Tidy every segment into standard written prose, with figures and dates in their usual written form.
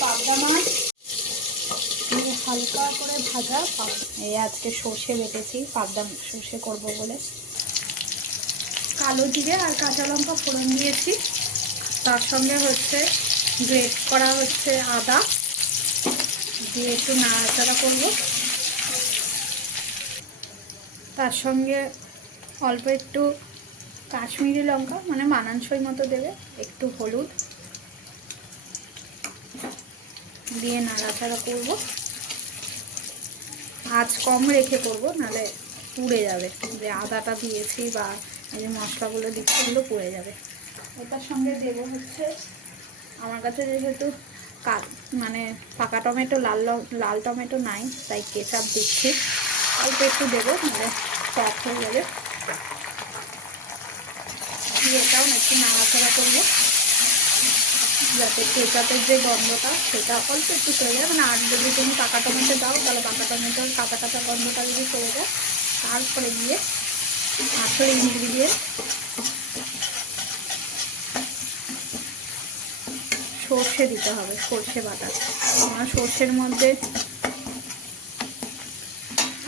পাবদা মাছ, হালকা করে ভাজা এই আজকে সর্ষে বেটেছি, পাবদা সর্ষে করব বলে। কালো জিরে আর কাঁচা লঙ্কা ফোড়ন দিয়েছি, তার সঙ্গে হচ্ছে গ্রেট করা হচ্ছে আদা দিয়ে একটু নাড়াচাড়া করব। তার সঙ্গে অল্প একটু কাশ্মীরি লঙ্কা, মানে মানানসই মতো দেবে, একটু হলুদ দিয়ে নাড়াচাড়া করব। আঁচ কম রেখে করব, নাহলে পুড়ে যাবে। যে আদাটা দিয়েছি বা এই যে মশলাগুলো দিচ্ছি, এগুলো পুড়ে যাবে। এটার সঙ্গে দেবো হচ্ছে, আমার কাছে যেহেতু মানে পাকা টমেটো, লাল টমেটো নাই, তাই কেচাপ দিচ্ছি। অল্প একটু দেবো, মানে টক হয়ে যাবে। এটাও একটু নাড়াচাড়া করবো যাতে কেচাপের যে গন্ধটা সেটা অল্প একটু চলে যায়। মানে আর যদি তুমি পাকা টমেটো দাও, তাহলে পাকা টমেটোর কাঁচা কাঁচা গন্ধটা যদি চলে যায়, তারপরে গিয়ে আসলে ইনগ্রিডিয়েন্ট সর্ষে দিতে হবে, সর্ষে বাটা। আমার সর্ষের মধ্যে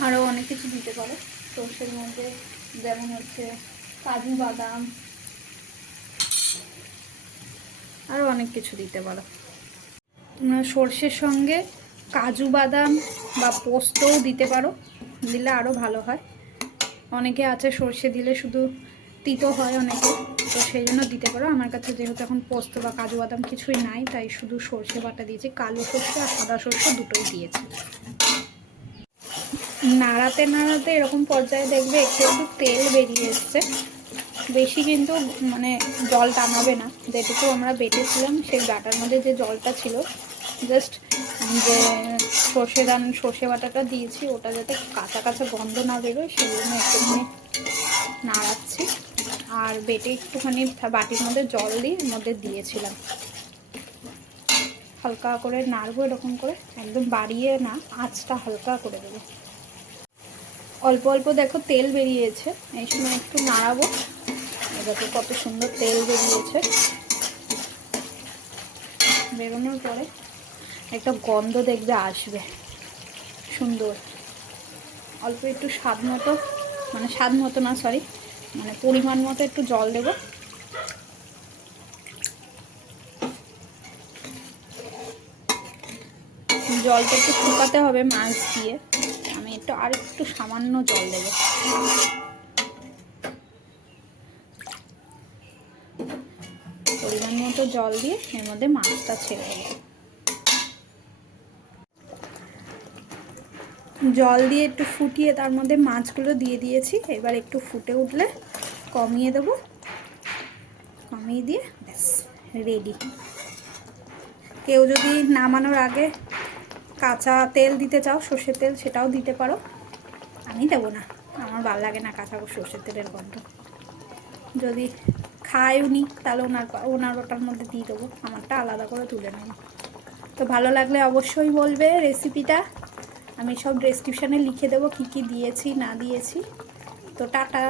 আরও অনেক কিছু দিতে পারো। সর্ষের মধ্যে যেমন হচ্ছে কাজু বাদাম, আরও অনেক কিছু দিতে পারো। সর্ষের সঙ্গে কাজু বাদাম বা পোস্তও দিতে পারো, দিলে আরও ভালো হয়। অনেকে আছে সর্ষে দিলে শুধু তিতো হয় অনেকে, তো সেই জন্য দিতে পারো। আমার কাছে যেহেতু এখন পোস্ত বা কাজু বাদাম কিছুই নাই, তাই শুধু সর্ষে বাটা দিয়েছি। কালো সর্ষে আর সাদা সর্ষে দুটোই দিয়েছি। নাড়াতে নাড়াতে এরকম পর্যায়ে দেখবে একটু একটু তেল বেরিয়ে এসছে। বেশি কিন্তু মানে জল টানাবে না। যেটুকু আমরা বেটেছিলাম সেই বাটার মধ্যে যে জলটা ছিল, জাস্ট যে সর্ষে বাটাটা দিয়েছি, ওটা যাতে কাঁচা কাঁচা গন্ধ না বেরোয় সেই জন্য একটুখানি নাড়াচ্ছি। আর বেটে একটুখানি বাটির মধ্যে জল দিয়ে এর মধ্যে দিয়েছিলাম। হালকা করে নাড়বো, এরকম করে, একদম বাড়িয়ে না, আঁচটা হালকা করে দেবো। অল্প অল্প দেখো তেল বেরিয়েছে, এই সময় একটু নাড়াবো। দেখো কত সুন্দর তেল বেরিয়েছে। বেরোনোর পরে একটা গন্ধ দেখবে আসবে সুন্দর। অল্প একটু স্বাদ মতো না, সরি, মানে পরিমাণ মতো একটু জল দেব। জলটা একটু শুকাতে হবে মাছ দিয়ে, আমি আর একটু সামান্য জল দেব। পরিমাণ মতো জল দিয়ে এর মধ্যে মাছটা ছেড়ে দেব। জল দিয়ে একটু ফুটিয়ে তার মধ্যে মাছগুলো দিয়ে দিয়েছি। এবার একটু ফুটে উঠলে কমিয়ে দেব, কমিয়ে দিয়ে ব্যাস রেডি। কেউ যদি নামানোর আগে কাঁচা তেল দিতে চাও, সর্ষের তেল, সেটাও দিতে পারো। আমি দেবো না, আমার ভালো লাগে না কাঁচা সর্ষের তেলের গন্ধ। যদি খায় উনি, তাহলে ওনার ওটার মধ্যে দিয়ে দেবো, আমারটা আলাদা করে তুলে নেব। তো ভালো লাগলে অবশ্যই বলবে রেসিপিটা। আমি সব ডেসক্রিপশানে লিখে দেবো কী কী দিয়েছি না দিয়েছি। তো টাটা।